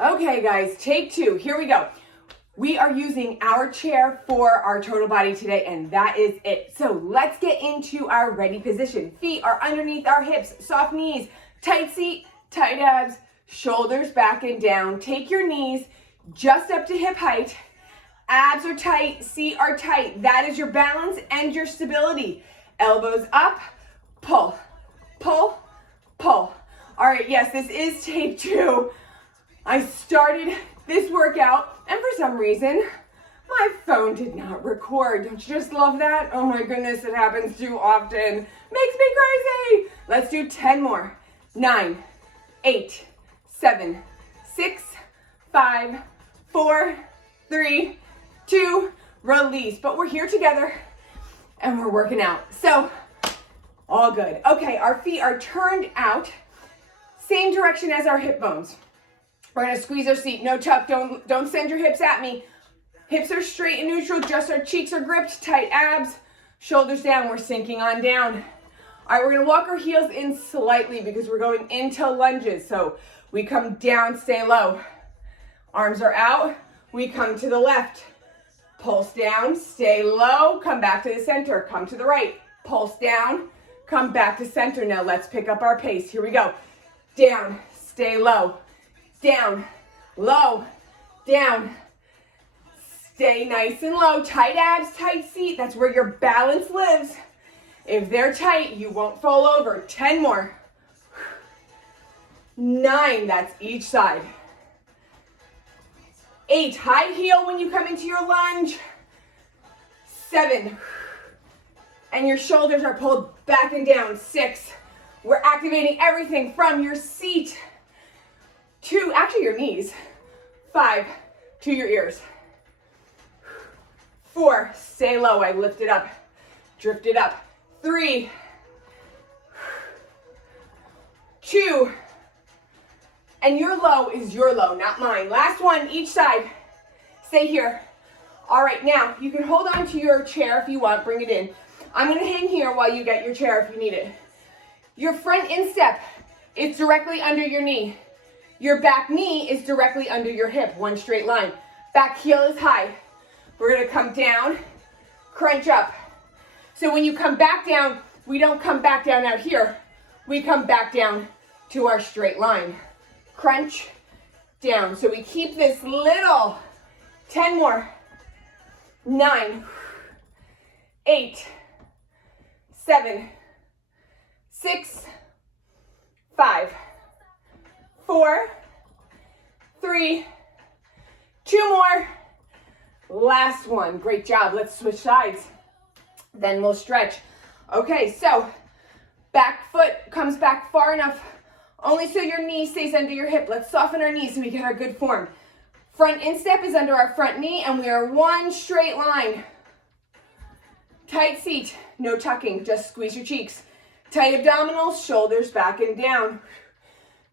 Okay, guys, take two. Here we go. We are using our chair for our total body today, and that is it. So let's get into our ready position. Feet are underneath our hips, soft knees, tight seat, tight abs, shoulders back and down. Take your knees just up to hip height. Abs are tight, seat are tight. That is your balance and your stability. Elbows up, pull, pull, pull. All right, yes, this is take two. I started this workout, and for some reason, my phone did not record. Don't you just love that? Oh my goodness, it happens too often. Makes me crazy. Let's do 10 more. 9, 8, 7, 6, 5, 4, 3, 2, release. But we're here together, and we're working out. So, all good. Okay, our feet are turned out, same direction as our hip bones. We're gonna squeeze our seat, no tuck, don't send your hips at me. Hips are straight and neutral, just our cheeks are gripped, tight abs, shoulders down, we're sinking on down. All right, we're gonna walk our heels in slightly because we're going into lunges. So we come down, stay low. Arms are out, we come to the left. Pulse down, stay low, come back to the center, come to the right. Pulse down, come back to center. Now let's pick up our pace, here we go. Down, stay low. Down, low, down. Stay nice and low. Tight abs, tight seat. That's where your balance lives. If they're tight, you won't fall over. 10 more. 9, that's each side. 8, high heel when you come into your lunge. 7, and your shoulders are pulled back and down. 6, we're activating everything from your seat. 2, actually your knees. 5, to your ears. 4, stay low, I lift it up, drift it up. 3, 2, and your low is your low, not mine. Last one, each side. Stay here. All right, now you can hold on to your chair if you want, bring it in. I'm gonna hang here while you get your chair if you need it. Your front instep is directly under your knee. Your back knee is directly under your hip, one straight line. Back heel is high. We're gonna come down, crunch up. So when you come back down, we don't come back down out here. We come back down to our straight line. Crunch, down. So we keep this little. 10 more. 9, 8, 7, 6, 5, 4, 3, 2 more. Last one. Great job. Let's switch sides. Then we'll stretch. Okay, so back foot comes back far enough, only so your knee stays under your hip. Let's soften our knees so we get our good form. Front instep is under our front knee, and we are one straight line. Tight seat, no tucking, just squeeze your cheeks. Tight abdominals, shoulders back and down.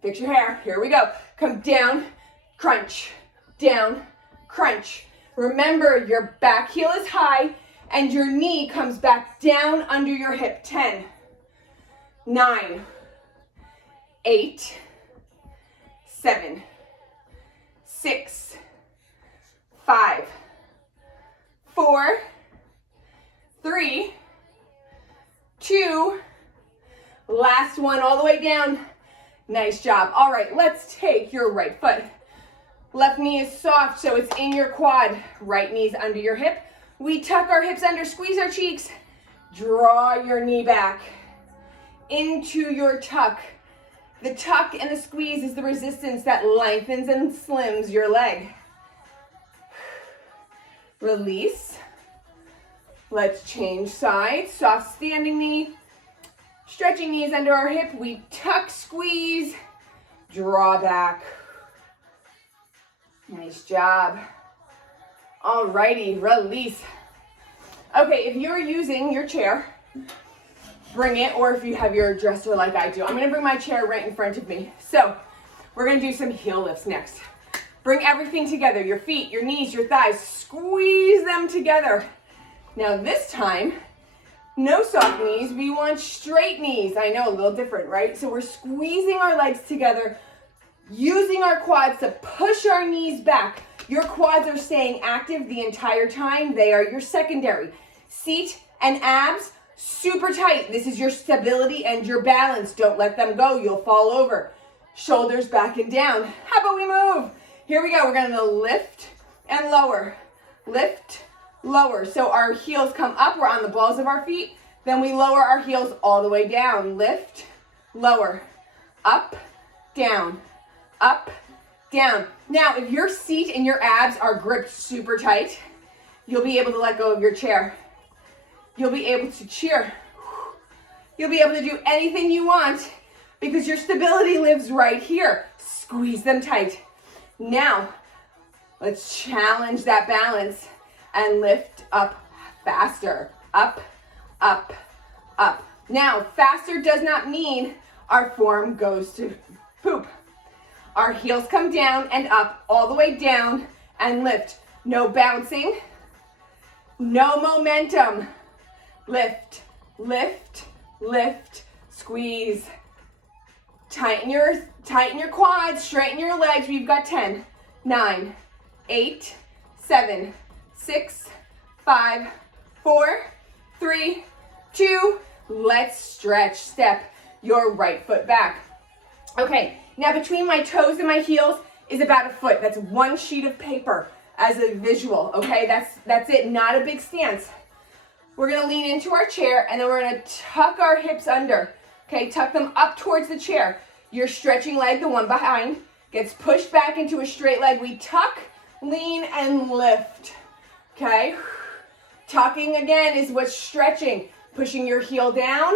Fix your hair, here we go. Come down, crunch, down, crunch. Remember, your back heel is high and your knee comes back down under your hip. 10, 9, 8, 7, 6, 5, 4, 3, 2, last one all the way down. Nice job. All right, let's take your right foot. Left knee is soft, so it's in your quad. Right knee's under your hip. We tuck our hips under, squeeze our cheeks. Draw your knee back into your tuck. The tuck and the squeeze is the resistance that lengthens and slims your leg. Release. Let's change sides. Soft standing knee. Stretching knees under our hip. We tuck, squeeze, draw back. Nice job. Alrighty, release. Okay, if you're using your chair, bring it, or if you have your dresser like I do. I'm gonna bring my chair right in front of me. So, we're gonna do some heel lifts next. Bring everything together, your feet, your knees, your thighs, squeeze them together. Now this time, no soft knees, we want straight knees. I know, a little different, right? So we're squeezing our legs together, using our quads to push our knees back. Your quads are staying active the entire time. They are your secondary. Seat and abs, super tight. This is your stability and your balance. Don't let them go. You'll fall over. Shoulders back and down. How about we move? Here we go. We're going to lift and lower. Lift, lower. So our heels come up. We're on the balls of our feet. Then we lower our heels all the way down. Lift, lower, up, down, up, down. Now, if your seat and your abs are gripped super tight, you'll be able to let go of your chair. You'll be able to cheer. You'll be able to do anything you want because your stability lives right here. Squeeze them tight. Now, let's challenge that balance and lift up faster. Up, up, up. Now, faster does not mean our form goes to poop. Our heels come down and up, all the way down and lift. No bouncing, no momentum. Lift, lift, lift, squeeze. Tighten your quads, straighten your legs. We've got 10, 9, 8, 7, 6, 5, 4, 3, 2. Let's stretch. Step your right foot back. Okay, now between my toes and my heels is about a foot. That's one sheet of paper as a visual, okay? That's it, not a big stance. We're gonna lean into our chair and then we're gonna tuck our hips under. Okay, tuck them up towards the chair. Your stretching leg, the one behind, gets pushed back into a straight leg. We tuck, lean, and lift, okay? Tucking again is what's stretching. Pushing your heel down.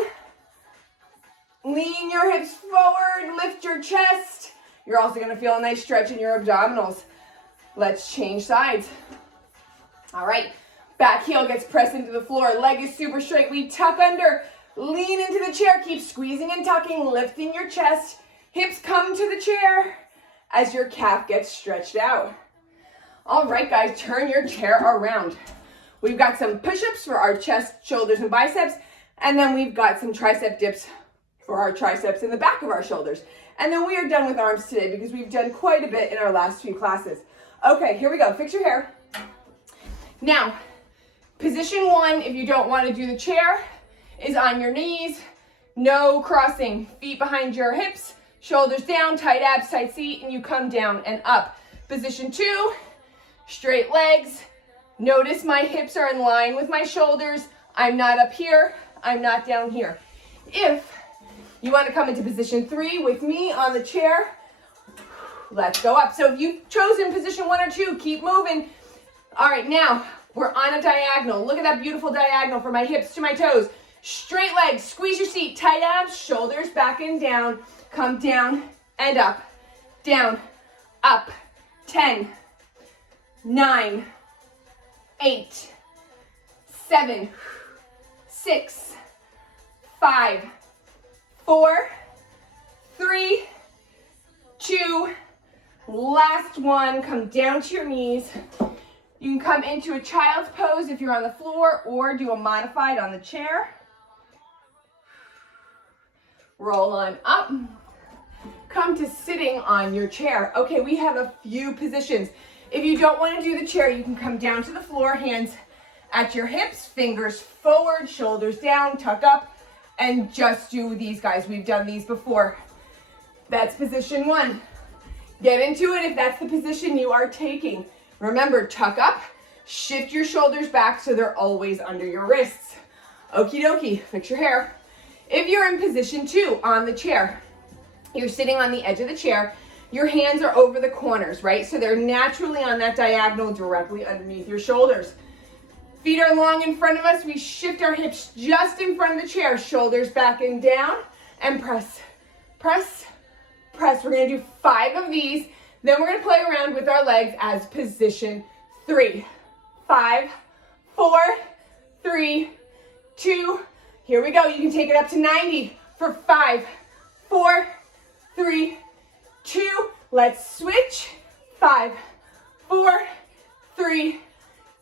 Lean your hips forward, lift your chest. You're also gonna feel a nice stretch in your abdominals. Let's change sides. All right, back heel gets pressed into the floor. Leg is super straight. We tuck under, lean into the chair. Keep squeezing and tucking, lifting your chest. Hips come to the chair as your calf gets stretched out. All right, guys, turn your chair around. We've got some push-ups for our chest, shoulders, and biceps. And then we've got some tricep dips for our triceps in the back of our shoulders. And then we are done with arms today because we've done quite a bit in our last few classes. Okay, here we go. Fix your hair. Now, position one, if you don't want to do the chair, is on your knees. No crossing. Feet behind your hips, shoulders down, tight abs, tight seat, and you come down and up. Position two, straight legs. Notice my hips are in line with my shoulders. I'm not up here. I'm not down here. If you want to come into position three with me on the chair, let's go up. So if you've chosen position one or two, keep moving. All right, now we're on a diagonal. Look at that beautiful diagonal from my hips to my toes. Straight legs, squeeze your seat, tight abs, shoulders back and down. Come down and up, down, up. 10, 9, 8, 7, 6, 5, 4, 3, 2, last one. Come down to your knees. You can come into a child's pose if you're on the floor or do a modified on the chair. Roll on up. Come to sitting on your chair. Okay, we have a few positions. If you don't want to do the chair, you can come down to the floor, hands at your hips, fingers forward, shoulders down, tuck up, and just do these guys. We've done these before. That's position one. Get into it if that's the position you are taking. Remember, tuck up, shift your shoulders back so they're always under your wrists. Okie dokie, fix your hair. If you're in position two on the chair, you're sitting on the edge of the chair, your hands are over the corners, right? So they're naturally on that diagonal directly underneath your shoulders. Feet are long in front of us. We shift our hips just in front of the chair, shoulders back and down, and press, press, press. We're gonna do 5 of these. Then we're gonna play around with our legs as position 3. 5, 4, 3, 2. Here we go. You can take it up to 90 for 5, 4, 3, 2. Let's switch. 5, 4, 3,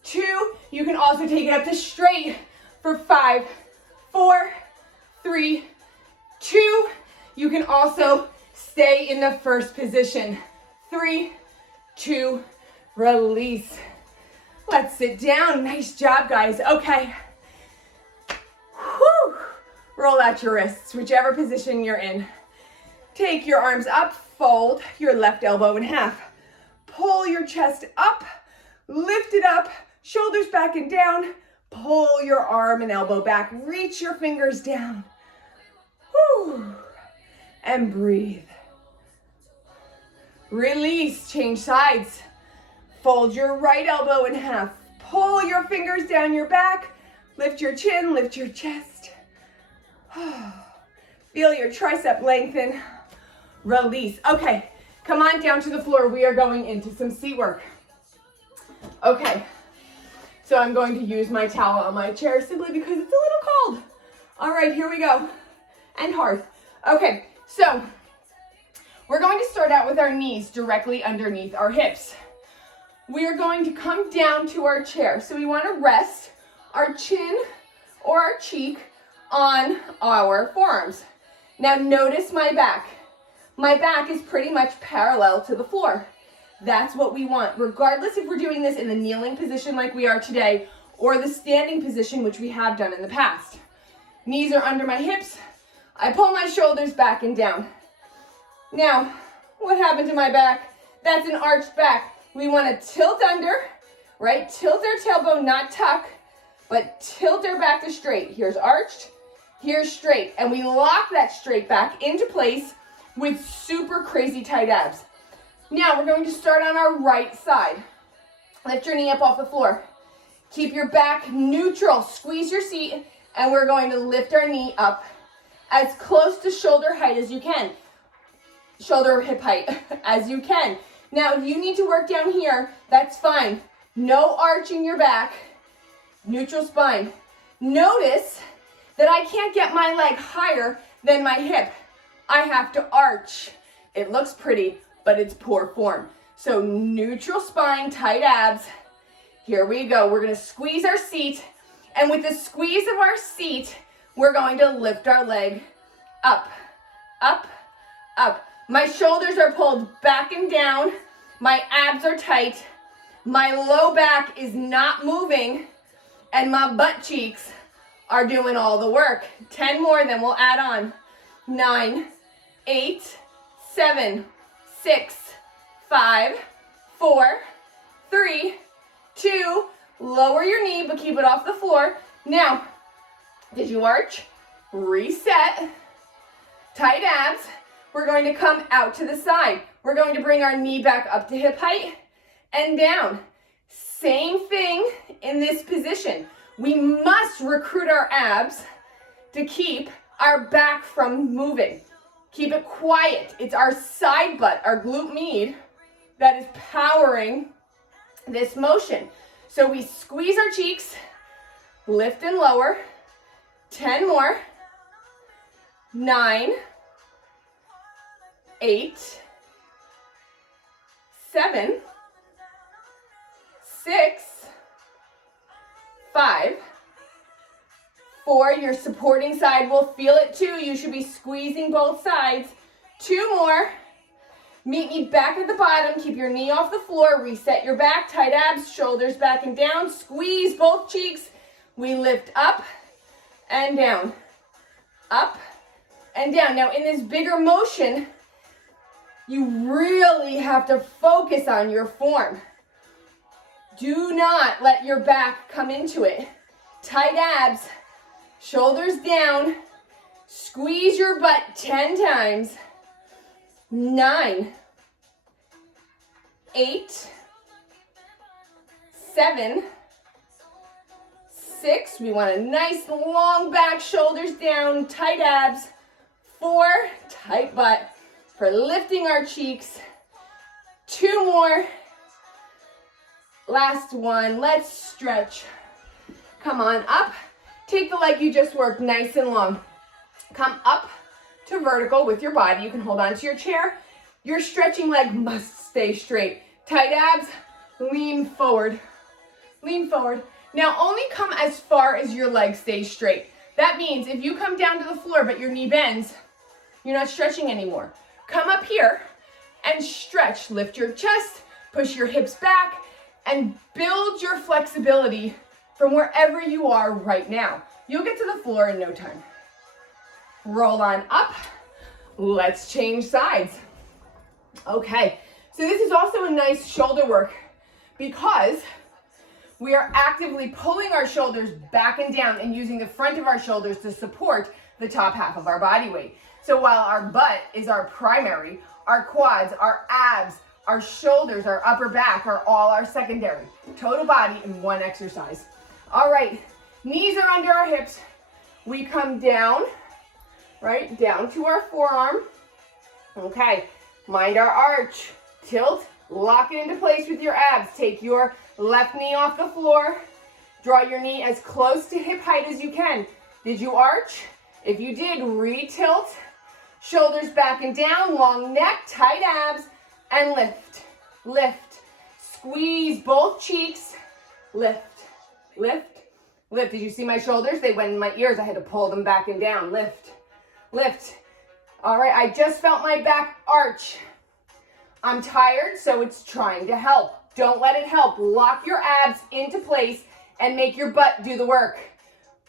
2. You can also take it up to straight for 5, 4, 3, 2. You can also Stay in the first position. 3, 2, release. Let's sit down. Nice job, guys. Okay. Whew. Roll out your wrists, whichever position you're in. Take your arms up, fold your left elbow in half. Pull your chest up, lift it up, shoulders back and down. Pull your arm and elbow back. Reach your fingers down. Whew. And breathe. Release, change sides. Fold your right elbow in half. Pull your fingers down your back. Lift your chin, lift your chest. Feel your tricep lengthen. Release. Okay, come on down to the floor. We are going into some seat work. Okay, so I'm going to use my towel on my chair simply because it's a little cold. All right, here we go. And hard. Okay, so we're going to start out with our knees directly underneath our hips. We are going to come down to our chair. So we want to rest our chin or our cheek on our forearms. Now notice my back. My back is pretty much parallel to the floor. That's what we want, regardless if we're doing this in the kneeling position like we are today or the standing position, which we have done in the past. Knees are under my hips. I pull my shoulders back and down. Now, what happened to my back? That's an arched back. We want to tilt under, right? Tilt our tailbone, not tuck, but tilt our back to straight. Here's arched, here's straight. And we lock that straight back into place with super crazy tight abs. Now, we're going to start on our right side. Lift your knee up off the floor. Keep your back neutral. Squeeze your seat, and we're going to lift our knee up as close to shoulder height as you can. Shoulder hip height as you can. Now, if you need to work down here, that's fine. No arch in your back, neutral spine. Notice that I can't get my leg higher than my hip. I have to arch. It looks pretty, but it's poor form. So neutral spine, tight abs. Here we go. We're gonna squeeze our seat, and with the squeeze of our seat, we're going to lift our leg up, up, up. My shoulders are pulled back and down. My abs are tight. My low back is not moving. And my butt cheeks are doing all the work. 10 more, then we'll add on. 9, 8, 7, 6, 5, 4, 3, 2. Lower your knee, but keep it off the floor. Now, did you arch? Reset. Tight abs. We're going to come out to the side. We're going to bring our knee back up to hip height and down. Same thing in this position. We must recruit our abs to keep our back from moving. Keep it quiet. It's our side butt, our glute med, that is powering this motion. So we squeeze our cheeks, lift and lower. 10 more. 9, 8, 7, 6, 5, 4. Your supporting side will feel it too. You should be squeezing both sides. 2 more. Meet me back at the bottom. Keep your knee off the floor. Reset your back. Tight abs. Shoulders back and down. Squeeze both cheeks. We lift up and down. Up and down. Now in this bigger motion, you really have to focus on your form. Do not let your back come into it. Tight abs, shoulders down. Squeeze your butt 10 times. 9, 8, 7, 6. We want a nice long back, shoulders down, tight abs. 4, tight butt for lifting our cheeks. 2 more. Last one. Let's stretch. Come on up. Take the leg you just worked nice and long. Come up to vertical with your body. You can hold on to your chair. Your stretching leg must stay straight. Tight abs. Lean forward. Lean forward. Now only come as far as your leg stays straight. That means if you come down to the floor but your knee bends, you're not stretching anymore. come up here and stretch. Lift your chest, push your hips back, and build your flexibility from wherever you are right now. You'll get to the floor in no time. Roll on up. Let's change sides. Okay, so this is also a nice shoulder work because we are actively pulling our shoulders back and down and using the front of our shoulders to support the top half of our body weight. So while our butt is our primary, our quads, our abs, our shoulders, our upper back are all our secondary. Total body in one exercise. All right, knees are under our hips. We come down, right, down to our forearm. Okay, mind our arch. Tilt, lock it into place with your abs. Take your left knee off the floor. Draw your knee as close to hip height as you can. Did you arch? If you did, re-tilt. Shoulders back and down, long neck, tight abs, and lift, lift. Squeeze both cheeks, lift, lift, lift. Did you see my shoulders? They went in my ears. I had to pull them back and down. Lift, lift. All right, I just felt my back arch. I'm tired, so it's trying to help. Don't let it help. Lock your abs into place and make your butt do the work.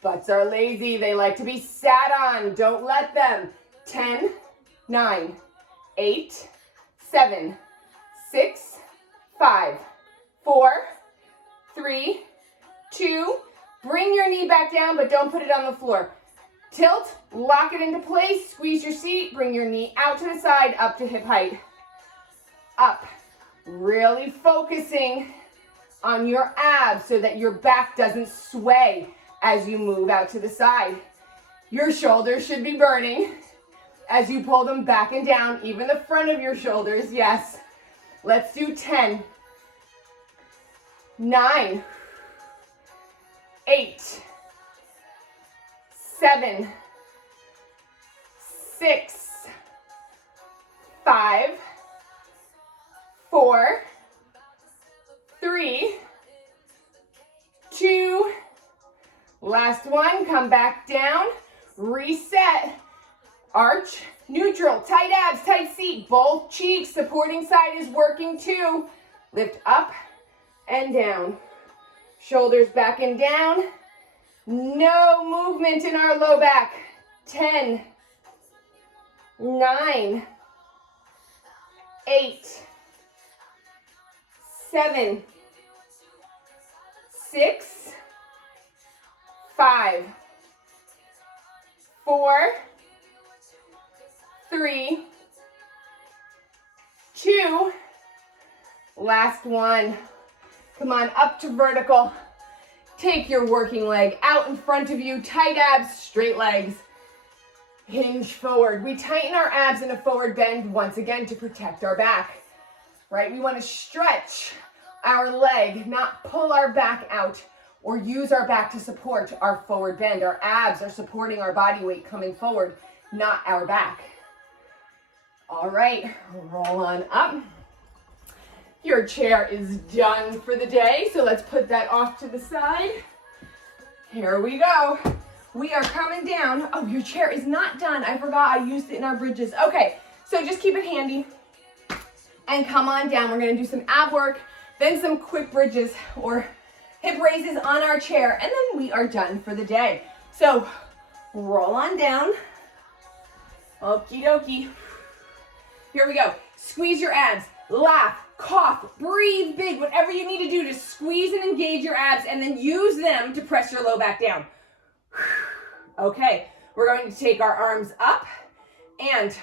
Butts are lazy. They like to be sat on. Don't let them. 10, 9, 8, 7, 6, 5, 4, 3, 2. Bring your knee back down, but don't put it on the floor. Tilt, lock it into place, squeeze your seat, bring your knee out to the side, up to hip height. Up. Really focusing on your abs so that your back doesn't sway as you move out to the side. Your shoulders should be burning as you pull them back and down, even the front of your shoulders, yes. Let's do 10, 9, 8, 7, 6, 5, 4, 3, 2, last one, come back down, reset, arch, neutral, tight abs, tight seat, both cheeks, supporting side is working too. Lift up and down, shoulders back and down, no movement in our low back. 10, 9, 8, 7, 6, 5, 4, 3, 2, last one. Come on, up to vertical. Take your working leg out in front of you, tight abs, straight legs. Hinge forward. We tighten our abs in a forward bend once again to protect our back, right? We want to stretch our leg, not pull our back out or use our back to support our forward bend. Our abs are supporting our body weight coming forward, not our back. All right, roll on up. Your chair is done for the day, so let's put that off to the side. Here we go. We are coming down. Oh, your chair is not done. I forgot I used it in our bridges. Okay, so just keep it handy and come on down. We're gonna do some ab work, then some quick bridges or hip raises on our chair, and then we are done for the day. So roll on down. Okie dokie. Here we go. Squeeze your abs, laugh, cough, breathe big, whatever you need to do to squeeze and engage your abs, and then use them to press your low back down. Okay, we're going to take our arms up, and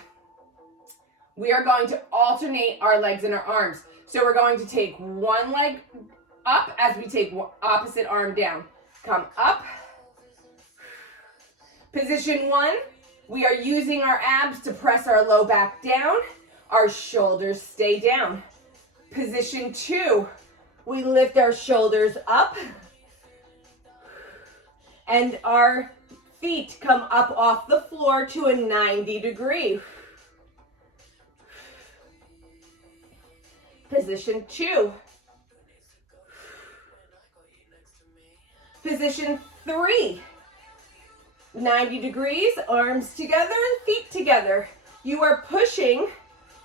we are going to alternate our legs and our arms. So we're going to take one leg up as we take opposite arm down. Come up. Position 1, we are using our abs to press our low back down. Our shoulders stay down. Position 2, we lift our shoulders up and our feet come up off the floor to a 90 degree. Position 2. Position 3. 90 degrees, arms together and feet together. You are pushing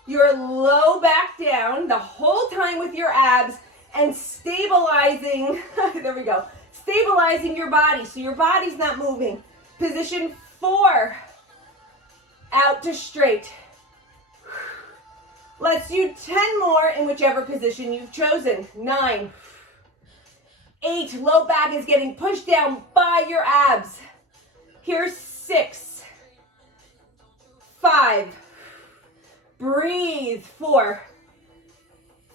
your low back down the whole time with your abs and stabilizing, there we go, stabilizing your body so your body's not moving. Position 4, out to straight. Let's do 10 more in whichever position you've chosen. 9, 8, low back is getting pushed down by your abs. Here's 6, 5, breathe, 4,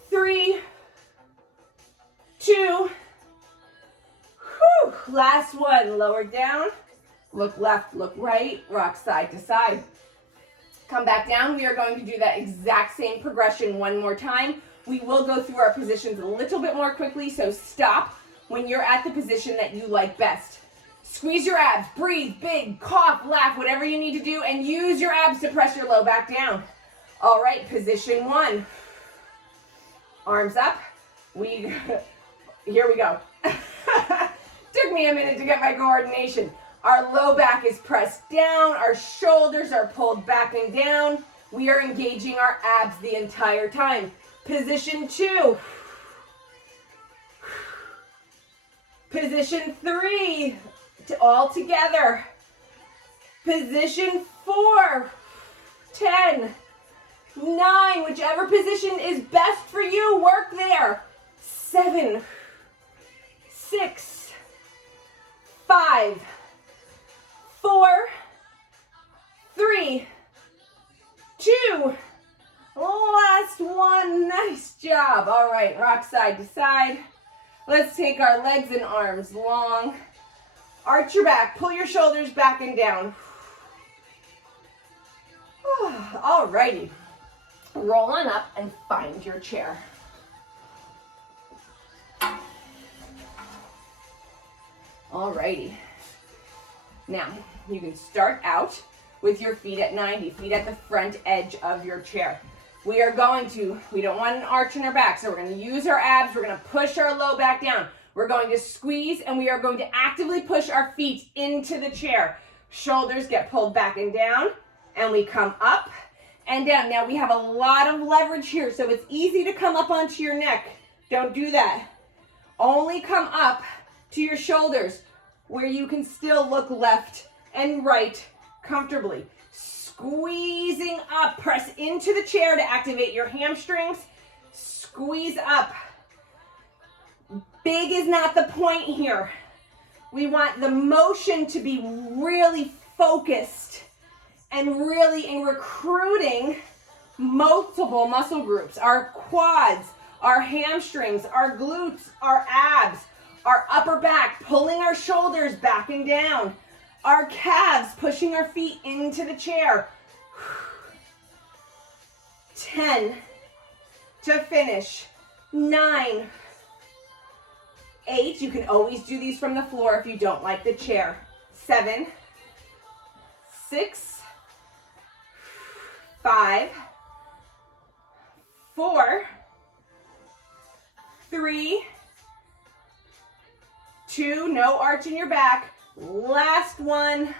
3, 2, whew. Last one, lower down, look left, look right, rock side to side. Come back down. We are going to do that exact same progression one more time. We will go through our positions a little bit more quickly, so stop when you're at the position that you like best. Squeeze your abs, breathe, big, cough, laugh, whatever you need to do, and use your abs to press your low back down. All right, position 1. Arms up. Here we go. Took me a minute to get my coordination. Our low back is pressed down. Our shoulders are pulled back and down. We are engaging our abs the entire time. Position 2. Position 3. All together. Position 4. 10. 9. Whichever position is best for you, work there. 7. 6. 5. 4, 3, 2, last one. Nice job. All right, rock side to side. Let's take our legs and arms long. Arch your back, pull your shoulders back and down. All righty. Roll on up and find your chair. All righty. Now, you can start out with your feet at 90, feet at the front edge of your chair. We don't want an arch in our back, so we're going to use our abs, we're going to push our low back down. We're going to squeeze, and we are going to actively push our feet into the chair. Shoulders get pulled back and down, and we come up and down. Now, we have a lot of leverage here, so it's easy to come up onto your neck. Don't do that. Only come up to your shoulders, where you can still look left and right comfortably. Squeezing up, press into the chair to activate your hamstrings. Squeeze up. Big is not the point here. We want the motion to be really focused and really in recruiting multiple muscle groups. Our quads, our hamstrings, our glutes, our abs, our upper back, pulling our shoulders back and down. Our calves, pushing our feet into the chair. 10 to finish. 9, 8, you can always do these from the floor if you don't like the chair. 7, 6, 5, 4, 3, 2, no arch in your back. Last one.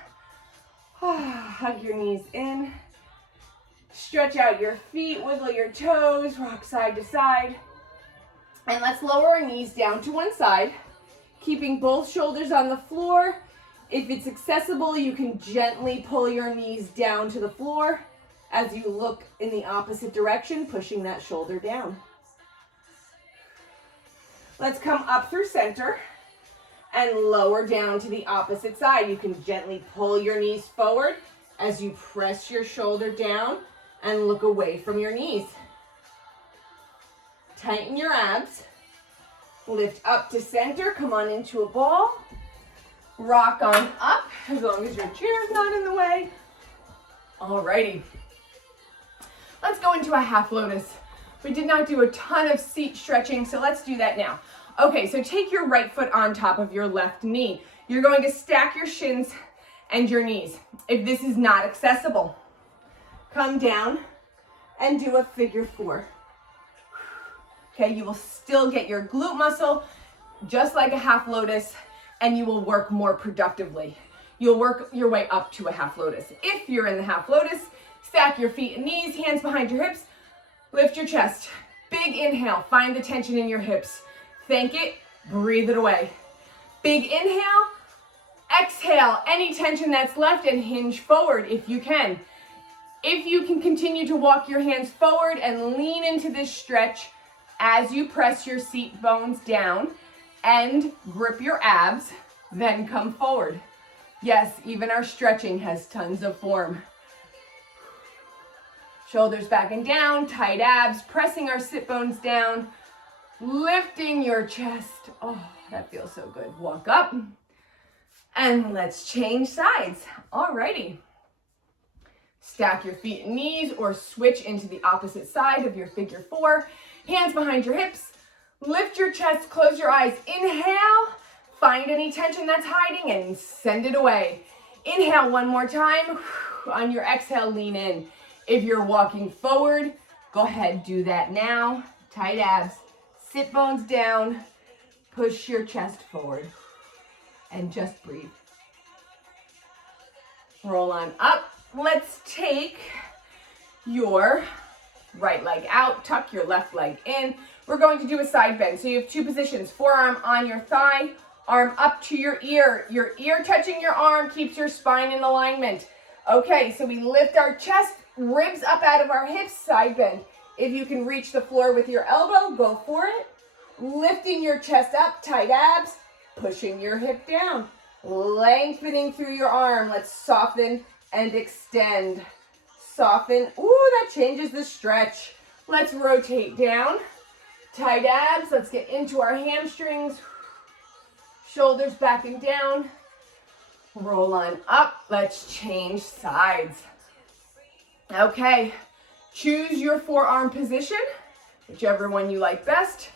Hug your knees in. Stretch out your feet, wiggle your toes, rock side to side. And let's lower our knees down to one side, keeping both shoulders on the floor. If it's accessible, you can gently pull your knees down to the floor as you look in the opposite direction, pushing that shoulder down. Let's come up through center and lower down to the opposite side. You can gently pull your knees forward as you press your shoulder down and look away from your knees. Tighten your abs. Lift up to center. Come on into a ball. Rock on up as long as your chair is not in the way. Alrighty. Let's go into a half lotus. We did not do a ton of seat stretching, so let's do that now. Okay, so take your right foot on top of your left knee. You're going to stack your shins and your knees. If this is not accessible, come down and do a figure 4. Okay, you will still get your glute muscle just like a half lotus, and you will work more productively. You'll work your way up to a half lotus. If you're in the half lotus, stack your feet and knees, hands behind your hips, Lift your chest. Big inhale. Find the tension in your hips. Thank it. Breathe it away. Big inhale. Exhale any tension that's left and hinge forward if you can. If you can continue to walk your hands forward and lean into this stretch as you press your seat bones down and grip your abs, then come forward. Yes, even our stretching has tons of form. Shoulders back and down, tight abs, pressing our sit bones down, lifting your chest. Oh, that feels so good. Walk up and let's change sides. Alrighty. Stack your feet and knees or switch into the opposite side of your figure four. Hands behind your hips. Lift your chest, close your eyes. Inhale, find any tension that's hiding and send it away. Inhale one more time. On your exhale, lean in. If you're walking forward, go ahead, do that now. Tight abs, sit bones down, push your chest forward, and just breathe. Roll on up. Let's take your right leg out, tuck your left leg in. We're going to do a side bend. So you have two positions, forearm on your thigh, arm up to your ear touching your arm keeps your spine in alignment. Okay, so we lift our chest, ribs up out of our hips, side bend. If you can reach the floor with your elbow, go for it. Lifting your chest up, tight abs, pushing your hip down, lengthening through your arm. Let's soften and extend. Soften. Ooh, that changes the stretch. Let's rotate down. Tight abs. Let's get into our hamstrings. Shoulders back and down. Roll on up. Let's change sides. Okay. Choose your forearm position, whichever one you like best.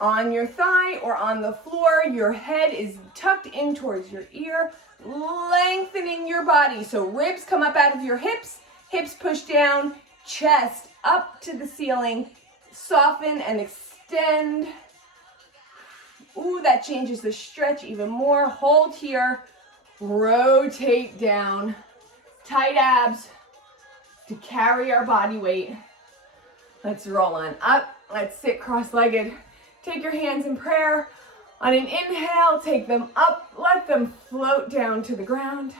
On your thigh or on the floor, your head is tucked in towards your ear, lengthening your body. So ribs come up out of your hips, hips push down, chest up to the ceiling, soften and extend. Ooh, that changes the stretch even more. Hold here, rotate down, tight abs to carry our body weight. Let's roll on up. Let's sit cross-legged. Take your hands in prayer. On an inhale, take them up. Let them float down to the ground.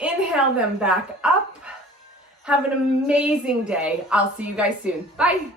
Inhale them back up. Have an amazing day. I'll see you guys soon. Bye.